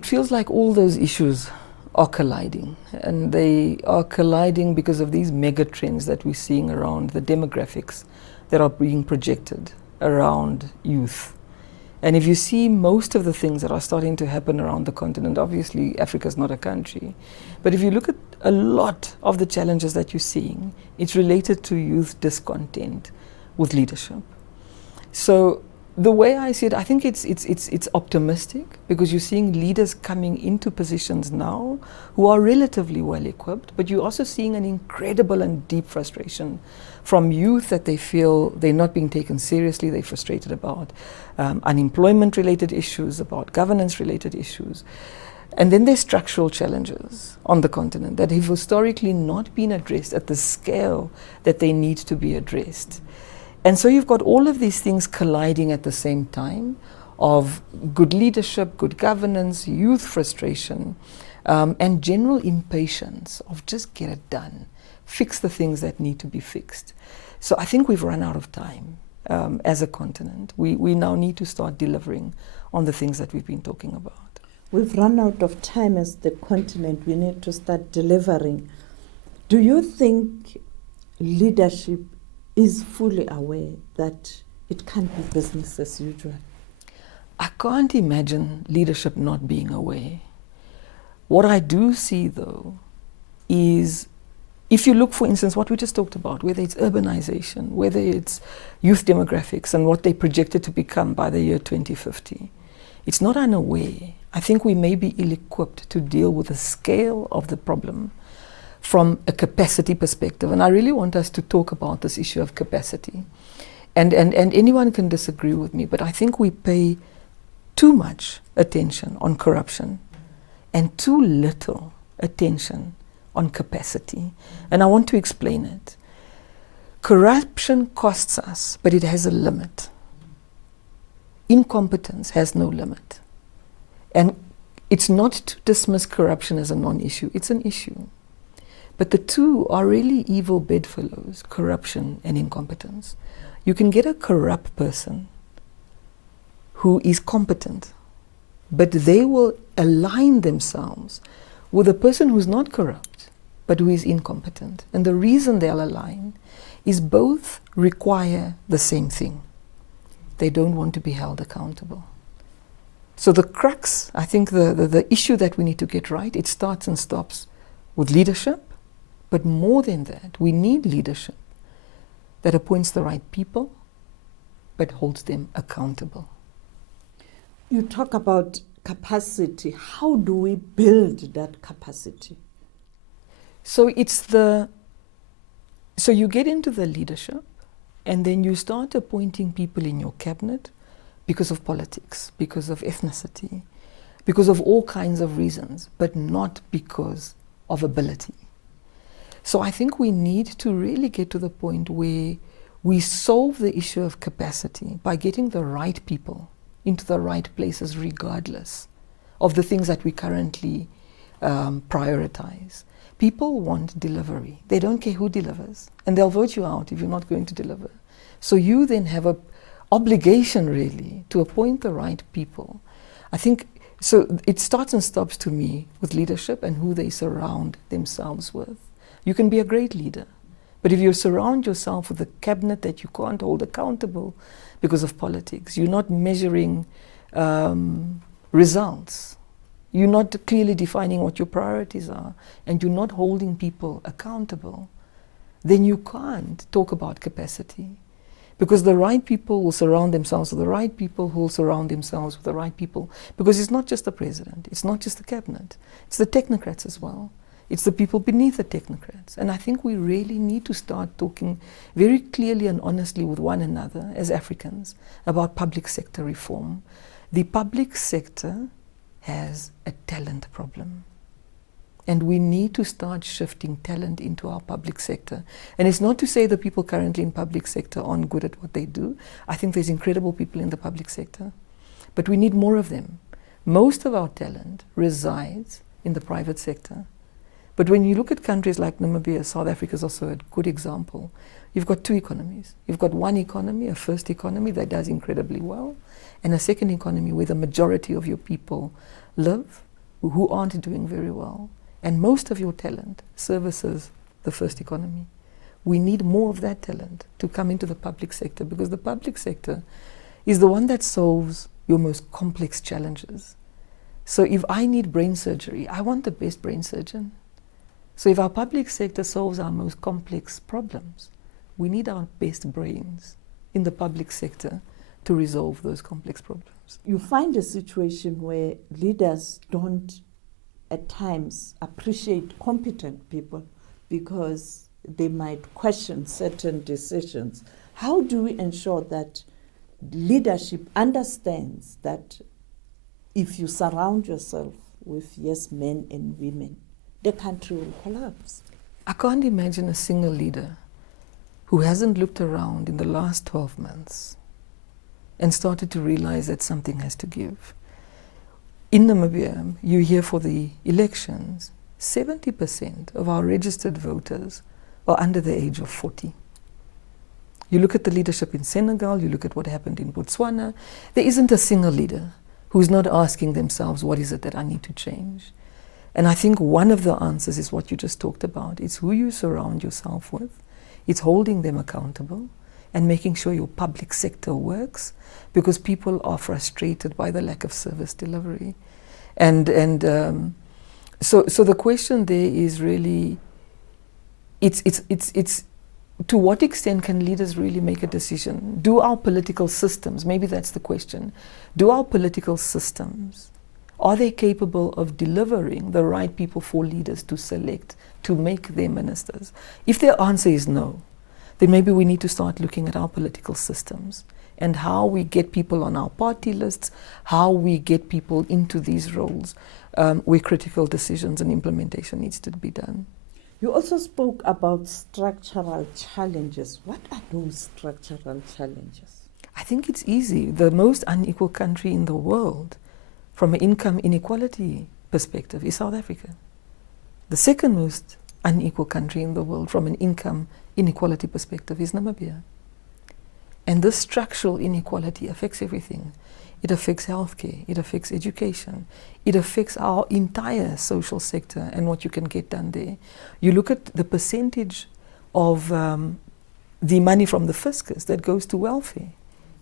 it feels like all those issues are colliding, and they are colliding because of these mega trends that we're seeing around the demographics that are being projected around youth. And if you see most of the things that are starting to happen around the continent, obviously Africa's not a country, but if you look at a lot of the challenges that you're seeing, it's related to youth discontent with leadership. So the way I see it, I think it's optimistic, because you're seeing leaders coming into positions now who are relatively well equipped, but you're also seeing an incredible and deep frustration from youth that they feel they're not being taken seriously. They're frustrated about unemployment related issues, about governance related issues. And then there's structural challenges on the continent that have historically not been addressed at the scale that they need to be addressed. And so you've got all of these things colliding at the same time, of good leadership, good governance, youth frustration, and general impatience of just get it done, fix the things that need to be fixed. So I think we've run out of time as a continent. We now need to start delivering on the things that we've been talking about. We've run out of time as the continent. We need to start delivering. Do you think leadership is fully aware that it can't be business as usual? I can't imagine leadership not being aware. What I do see, though, is if you look, for instance, what we just talked about, whether it's urbanization, whether it's youth demographics and what they projected to become by the year 2050, it's not unaware. I think we may be ill-equipped to deal with the scale of the problem from a capacity perspective. And I really want us to talk about this issue of capacity. And anyone can disagree with me, but I think we pay too much attention on corruption and too little attention on capacity. And I want to explain it. Corruption costs us, but it has a limit. Incompetence has no limit. And it's not to dismiss corruption as a non-issue, it's an issue. But the two are really evil bedfellows, corruption and incompetence. You can get a corrupt person who is competent, but they will align themselves with a person who's not corrupt, but who is incompetent. And the reason they'll align is both require the same thing. They don't want to be held accountable. So the crux, I think the issue that we need to get right, it starts and stops with leadership. But more than that, we need leadership that appoints the right people, but holds them accountable. You talk about capacity. How do we build that capacity? So you get into the leadership, and then you start appointing people in your cabinet because of politics, because of ethnicity, because of all kinds of reasons, but not because of ability. So I think we need to really get to the point where we solve the issue of capacity by getting the right people into the right places, regardless of the things that we currently prioritize. People want delivery. They don't care who delivers, and they'll vote you out if you're not going to deliver. So you then have an obligation, really, to appoint the right people. I think, so it starts and stops to me with leadership and who they surround themselves with. You can be a great leader, but if you surround yourself with a cabinet that you can't hold accountable because of politics, you're not measuring results, you're not clearly defining what your priorities are, and you're not holding people accountable, then you can't talk about capacity. Because the right people will surround themselves with the right people who will surround themselves with the right people. Because it's not just the president, it's not just the cabinet, it's the technocrats as well. It's the people beneath the technocrats. And I think we really need to start talking very clearly and honestly with one another as Africans about public sector reform. The public sector has a talent problem. And we need to start shifting talent into our public sector. And it's not to say the people currently in public sector aren't good at what they do. I think there's incredible people in the public sector. But we need more of them. Most of our talent resides in the private sector. But when you look at countries like Namibia, South Africa is also a good example. You've got two economies. You've got one economy, a first economy that does incredibly well, and a second economy where the majority of your people live, who aren't doing very well. And most of your talent services the first economy. We need more of that talent to come into the public sector, because the public sector is the one that solves your most complex challenges. So if I need brain surgery, I want the best brain surgeon. So if our public sector solves our most complex problems, we need our best brains in the public sector to resolve those complex problems. You find a situation where leaders don't at times appreciate competent people because they might question certain decisions. How do we ensure that leadership understands that if you surround yourself with yes men and women, the country will collapse? I can't imagine a single leader who hasn't looked around in the last 12 months and started to realize that something has to give. In Namibia, you hear for the elections, 70% of our registered voters are under the age of 40. You look at the leadership in Senegal, you look at what happened in Botswana, there isn't a single leader who's not asking themselves, what is it that I need to change? And I think one of the answers is what you just talked about. It's who you surround yourself with. It's holding them accountable and making sure your public sector works, because people are frustrated by the lack of service delivery. So the question there is really, it's to what extent can leaders really make a decision? Do our political systems, maybe that's the question, do our political systems, are they capable of delivering the right people for leaders to select, to make their ministers? If their answer is no, then maybe we need to start looking at our political systems and how we get people on our party lists, how we get people into these roles where critical decisions and implementation needs to be done. You also spoke about structural challenges. What are those structural challenges? I think it's easy. The most unequal country in the world from an income inequality perspective is South Africa. The second most unequal country in the world from an income inequality perspective is Namibia. And this structural inequality affects everything. It affects healthcare, it affects education, it affects our entire social sector and what you can get done there. You look at the percentage of the money from the fiscus that goes to welfare.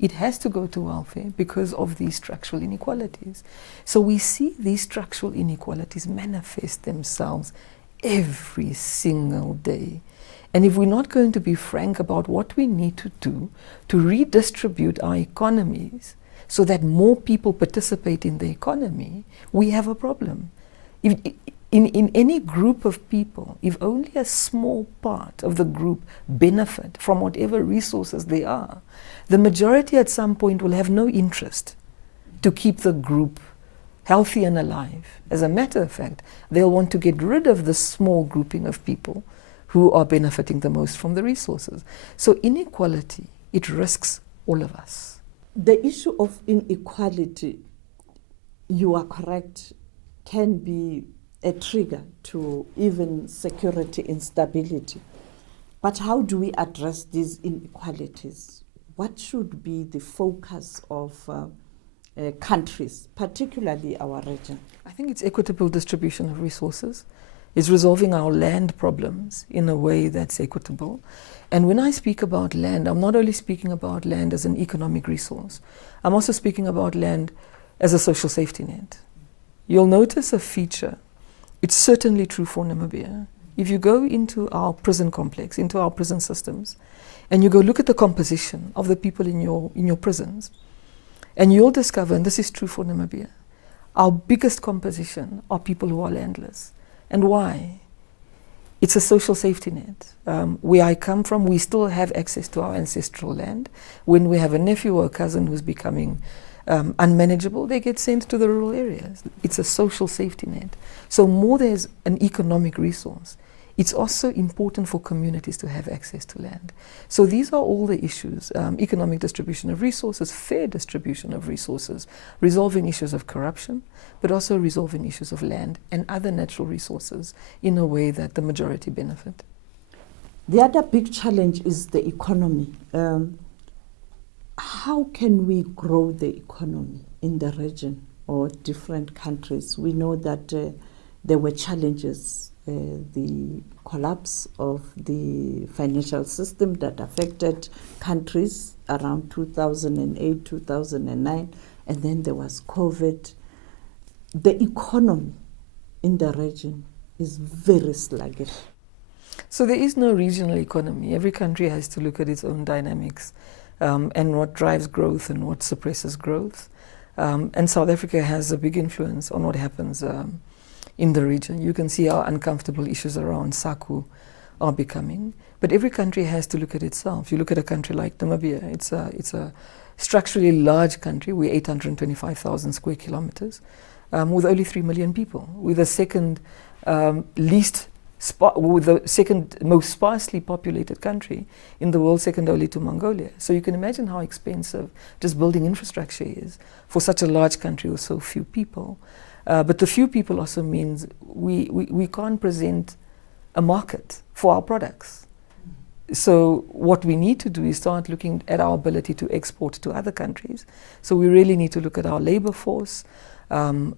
It has to go to welfare because of these structural inequalities. So we see these structural inequalities manifest themselves every single day. And if we're not going to be frank about what we need to do to redistribute our economies so that more people participate in the economy, we have a problem. If, in any group of people, if only a small part of the group benefit from whatever resources they are, the majority at some point will have no interest to keep the group healthy and alive. As a matter of fact, they'll want to get rid of the small grouping of people who are benefiting the most from the resources. So inequality, it risks all of us. The issue of inequality, you are correct, can be a trigger to even security instability. But how do we address these inequalities? What should be the focus of countries, particularly our region? I think it's equitable distribution of resources. It's resolving our land problems in a way that's equitable. And when I speak about land, I'm not only speaking about land as an economic resource, I'm also speaking about land as a social safety net. You'll notice a feature. It's certainly true for Namibia. If you go into our prison complex, into our prison systems, and you go look at the composition of the people in your prisons, and you'll discover, and this is true for Namibia, our biggest composition are people who are landless. And why? It's a social safety net. Where I come from, we still have access to our ancestral land. When we have a nephew or a cousin who's becoming unmanageable, they get sent to the rural areas. It's a social safety net. So more there's an economic resource, it's also important for communities to have access to land. So these are all the issues: economic distribution of resources, fair distribution of resources, resolving issues of corruption, but also resolving issues of land and other natural resources in a way that the majority benefit. The other big challenge is the economy. How can we grow the economy in the region? or different countries. We know that there were challenges, the collapse of the financial system that affected countries around 2008, 2009, and then there was COVID. The economy in the region is very sluggish. So there is no regional economy. Every country has to look at its own dynamics and what drives growth and what suppresses growth. And South Africa has a big influence on what happens in the region. You can see how uncomfortable issues around SACU are becoming. But every country has to look at itself. You look at a country like Namibia, it's a structurally large country. We're 825,000 square kilometers with only 3 million people. We're the second with the second most sparsely populated country in the world, second only to Mongolia. So you can imagine how expensive just building infrastructure is for such a large country with so few people. But the few people also means we can't present a market for our products. So what we need to do is start looking at our ability to export to other countries. So we really need to look at our labor force.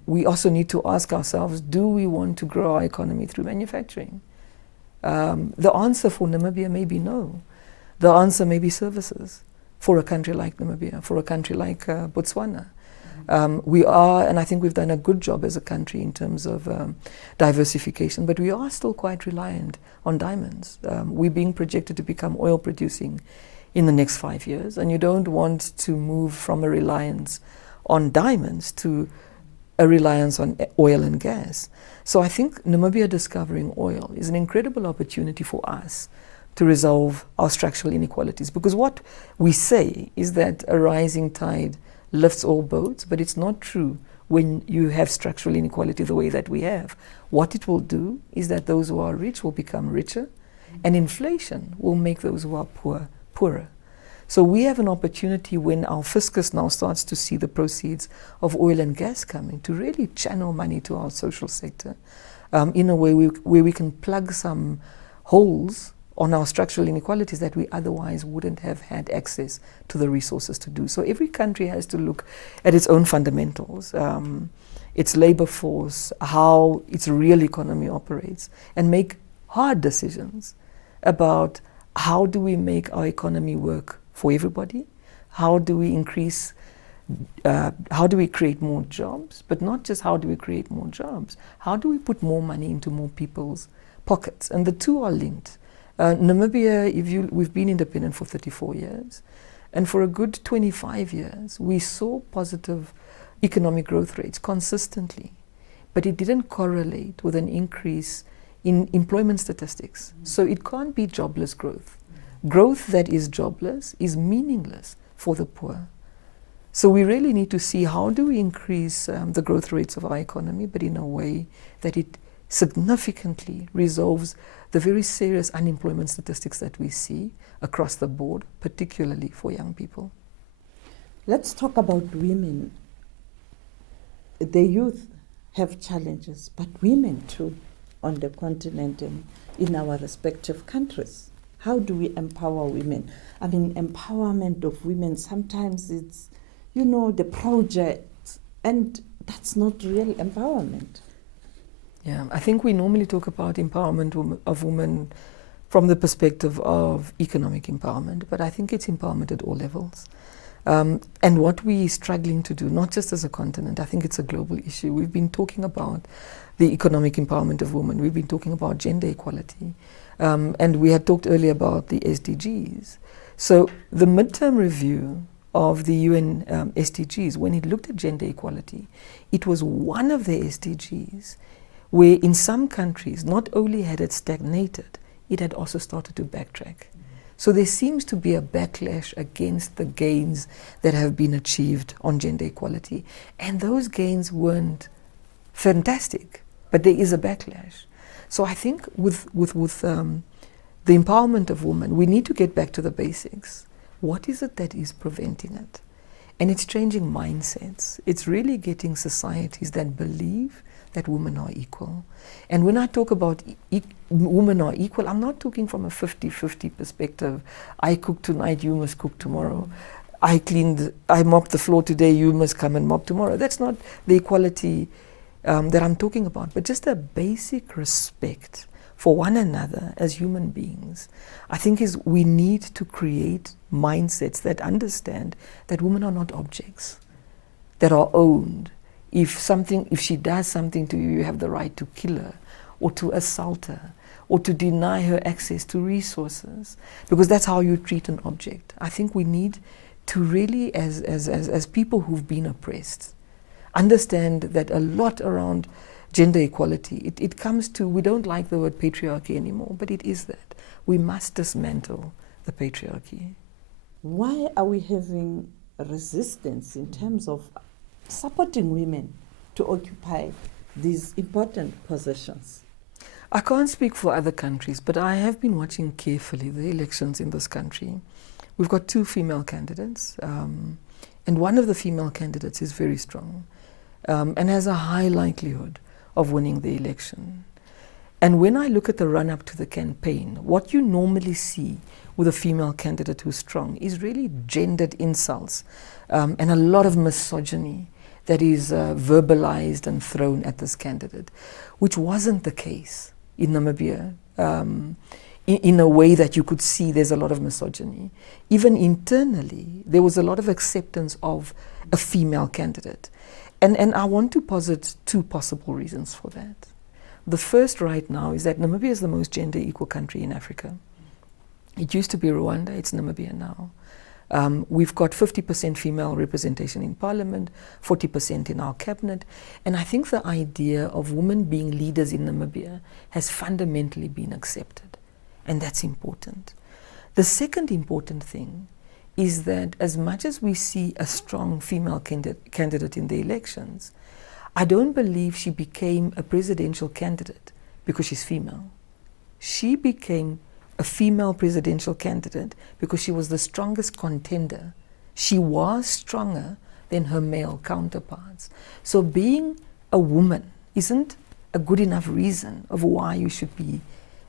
We also need to ask ourselves, do we want to grow our economy through manufacturing? The answer for Namibia may be no. The answer may be services for a country like Namibia, for a country like Botswana. We are, and I think we've done a good job as a country in terms of diversification, but we are still quite reliant on diamonds. We're being projected to become oil producing in the next 5 years, and you don't want to move from a reliance on diamonds to a reliance on oil and gas. So I think Namibia discovering oil is an incredible opportunity for us to resolve our structural inequalities, because what we say is that a rising tide lifts all boats, but it's not true when you have structural inequality the way that we have. What it will do is that those who are rich will become richer, and inflation will make those who are poor poorer. So we have an opportunity when our fiscus now starts to see the proceeds of oil and gas coming to really channel money to our social sector in a way where we can plug some holes on our structural inequalities that we otherwise wouldn't have had access to the resources to do. So every country has to look at its own fundamentals, its labor force, how its real economy operates, and make hard decisions about how do we make our economy work for everybody? How do we increase, how do we create more jobs? But not just how do we create more jobs, how do we put more money into more people's pockets? And the two are linked. Namibia, we've been independent for 34 years, and for a good 25 years, we saw positive economic growth rates consistently, but it didn't correlate with an increase in employment statistics. So it can't be jobless growth. Growth that is jobless is meaningless for the poor. So we really need to see how do we increase the growth rates of our economy, but in a way that it significantly resolves the very serious unemployment statistics that we see across the board, particularly for young people. Let's talk about women. The youth have challenges, but women too on the continent and in our respective countries. How do we empower women? I mean, empowerment of women, sometimes it's, the project, and that's not real empowerment. Yeah, I think we normally talk about empowerment of women from the perspective of economic empowerment, but I think it's empowerment at all levels. And what we're struggling to do, not just as a continent, I think it's a global issue. We've been talking about the economic empowerment of women. We've been talking about gender equality. And we had talked earlier about the SDGs. So the midterm review of the UN SDGs, when it looked at gender equality, it was one of the SDGs where in some countries, not only had it stagnated, it had also started to backtrack. So there seems to be a backlash against the gains that have been achieved on gender equality. And those gains weren't fantastic, but there is a backlash. So I think with the empowerment of women, we need to get back to the basics. What is it that is preventing it? And it's changing mindsets. It's really getting societies that believe that women are equal. And when I talk about women are equal, I'm not talking from a 50-50 perspective. I cook tonight, you must cook tomorrow. I mopped the floor today, you must come and mop tomorrow. That's not the equality that I'm talking about, but just a basic respect for one another as human beings. I think we need to create mindsets that understand that women are not objects that are owned. If she does something to you, you have the right to kill her or to assault her or to deny her access to resources, because that's how you treat an object. I think we need to really, as people who've been oppressed, understand that a lot around gender equality, it comes to, we don't like the word patriarchy anymore, but it is that. We must dismantle the patriarchy. Why are we having resistance in terms of supporting women to occupy these important positions? I can't speak for other countries, but I have been watching carefully the elections in this country. We've got 2 female candidates, and one of the female candidates is very strong and has a high likelihood of winning the election. And when I look at the run-up to the campaign, what you normally see with a female candidate who's strong is really gendered insults and a lot of misogyny that is verbalized and thrown at this candidate, which wasn't the case in Namibia. In a way that you could see there's a lot of misogyny. Even internally, there was a lot of acceptance of a female candidate. And I want to posit 2 possible reasons for that. The first right now is that Namibia is the most gender equal country in Africa. It used to be Rwanda, it's Namibia now. We've got 50% female representation in parliament, 40% in our cabinet. And I think the idea of women being leaders in Namibia has fundamentally been accepted. And that's important. The second important thing is that as much as we see a strong female candidate in the elections, I don't believe she became a presidential candidate because she's female. She became a female presidential candidate because she was the strongest contender. She was stronger than her male counterparts. So being a woman isn't a good enough reason of why you should be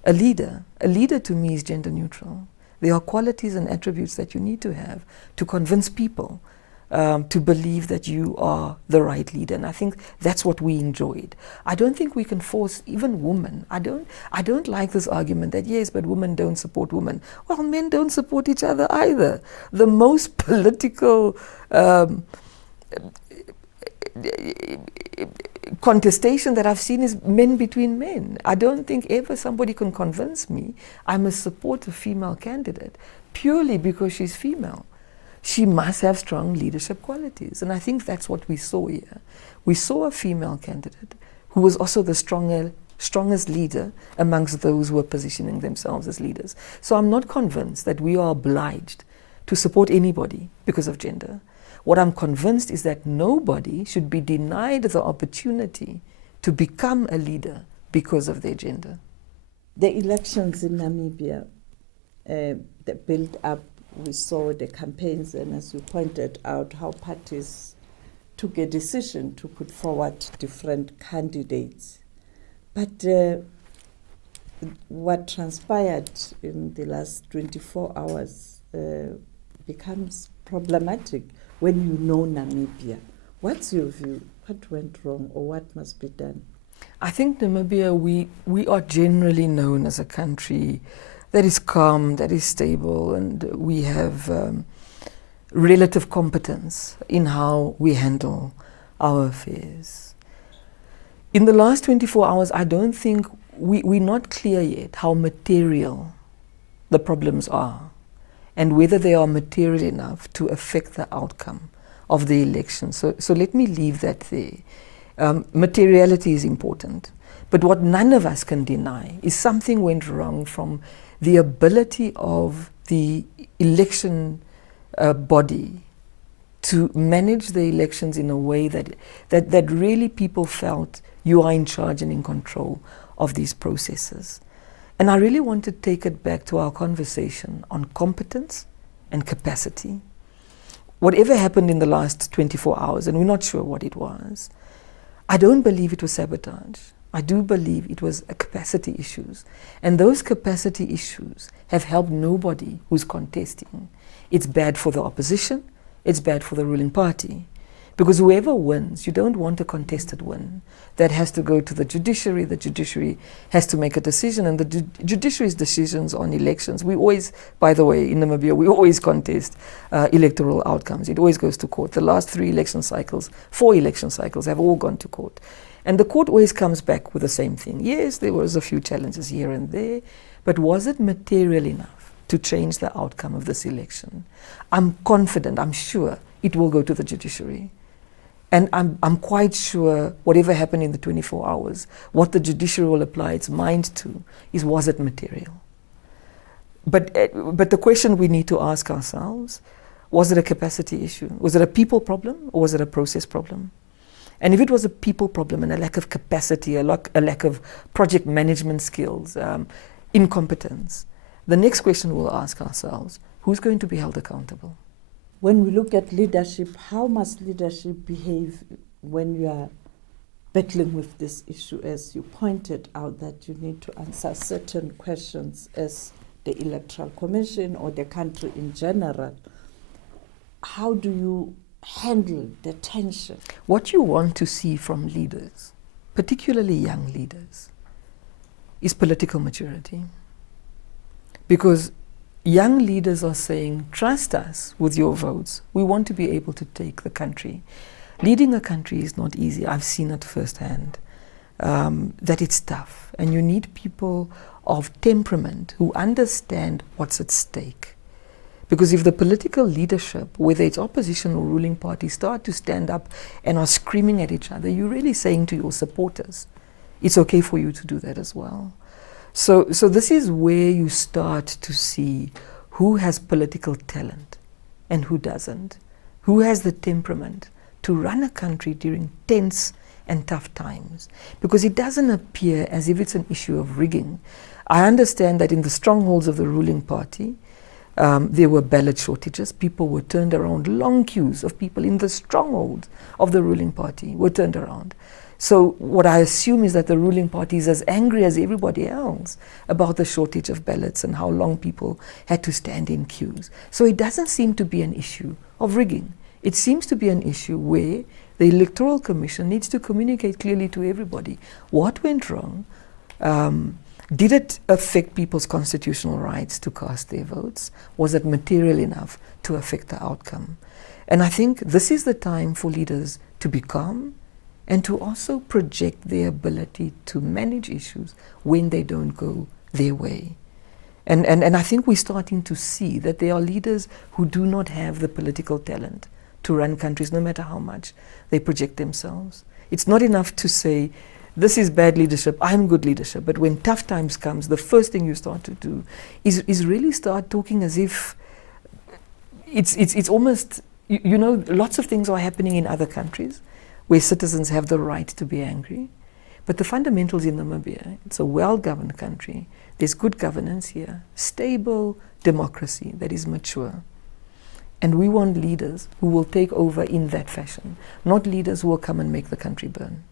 a leader. A leader to me is gender neutral. There are qualities and attributes that you need to have to convince people to believe that you are the right leader. And I think that's what we enjoyed. I don't think we can force even women. I don't like this argument that, yes, but women don't support women. Well, men don't support each other either. The most political contestation that I've seen is men between men. I don't think ever somebody can convince me I must support a female candidate purely because she's female. She must have strong leadership qualities. And I think that's what we saw here. We saw a female candidate who was also the strongest leader amongst those who were positioning themselves as leaders. So I'm not convinced that we are obliged to support anybody because of gender. What I'm convinced is that nobody should be denied the opportunity to become a leader because of their gender. The elections in Namibia, the build-up, we saw the campaigns, and as you pointed out, how parties took a decision to put forward different candidates. But what transpired in the last 24 hours becomes problematic when you know Namibia. What's your view? What went wrong or what must be done? I think Namibia, we are generally known as a country that is calm, that is stable, and we have relative competence in how we handle our affairs. In the last 24 hours, I don't think we're not clear yet how material the problems are and whether they are material enough to affect the outcome of the election. So let me leave that there. Materiality is important, but what none of us can deny is something went wrong from the ability of the election body to manage the elections in a way that really people felt you are in charge and in control of these processes. And I really want to take it back to our conversation on competence and capacity. Whatever happened in the last 24 hours, and we're not sure what it was, I don't believe it was sabotage. I do believe it was capacity issues. And those capacity issues have helped nobody who's contesting. It's bad for the opposition, it's bad for the ruling party. Because whoever wins, you don't want a contested win. That has to go to the judiciary has to make a decision, and the judiciary's decisions on elections, we always, by the way, in Namibia, we always contest electoral outcomes. It always goes to court. The last 4 election cycles have all gone to court. And the court always comes back with the same thing. Yes, there was a few challenges here and there, but was it material enough to change the outcome of this election? I'm confident, I'm sure it will go to the judiciary. And I'm quite sure whatever happened in the 24 hours, what the judiciary will apply its mind to is, was it material? But the question we need to ask ourselves, was it a capacity issue? Was it a people problem, or was it a process problem? And if it was a people problem and a lack of capacity, a lack of project management skills, incompetence, the next question we'll ask ourselves, who's going to be held accountable? When we look at leadership, how must leadership behave when you are battling with this issue? As you pointed out, that you need to answer certain questions as the Electoral Commission or the country in general. How do you handle the tension? What you want to see from leaders, particularly young leaders, is political maturity. Because young leaders are saying, trust us with your votes. We want to be able to take the country. Leading a country is not easy. I've seen it firsthand, that it's tough. And you need people of temperament who understand what's at stake. Because if the political leadership, whether it's opposition or ruling party, start to stand up and are screaming at each other, you're really saying to your supporters, it's okay for you to do that as well. So this is where you start to see who has political talent and who doesn't, who has the temperament to run a country during tense and tough times, because it doesn't appear as if it's an issue of rigging. I understand that in the strongholds of the ruling party, there were ballot shortages. People were turned around. Long queues of people in the strongholds of the ruling party were turned around. So what I assume is that the ruling party is as angry as everybody else about the shortage of ballots and how long people had to stand in queues. So it doesn't seem to be an issue of rigging. It seems to be an issue where the Electoral Commission needs to communicate clearly to everybody what went wrong. Did it affect people's constitutional rights to cast their votes? Was it material enough to affect the outcome? And I think this is the time for leaders to be calm and to also project their ability to manage issues when they don't go their way. And I think we're starting to see that there are leaders who do not have the political talent to run countries, no matter how much they project themselves. It's not enough to say, this is bad leadership, I'm good leadership. But when tough times comes, the first thing you start to do is really start talking as if it's almost, you know, lots of things are happening in other countries where citizens have the right to be angry. But the fundamentals in Namibia, it's a well-governed country. There's good governance here, stable democracy that is mature. And we want leaders who will take over in that fashion, not leaders who will come and make the country burn.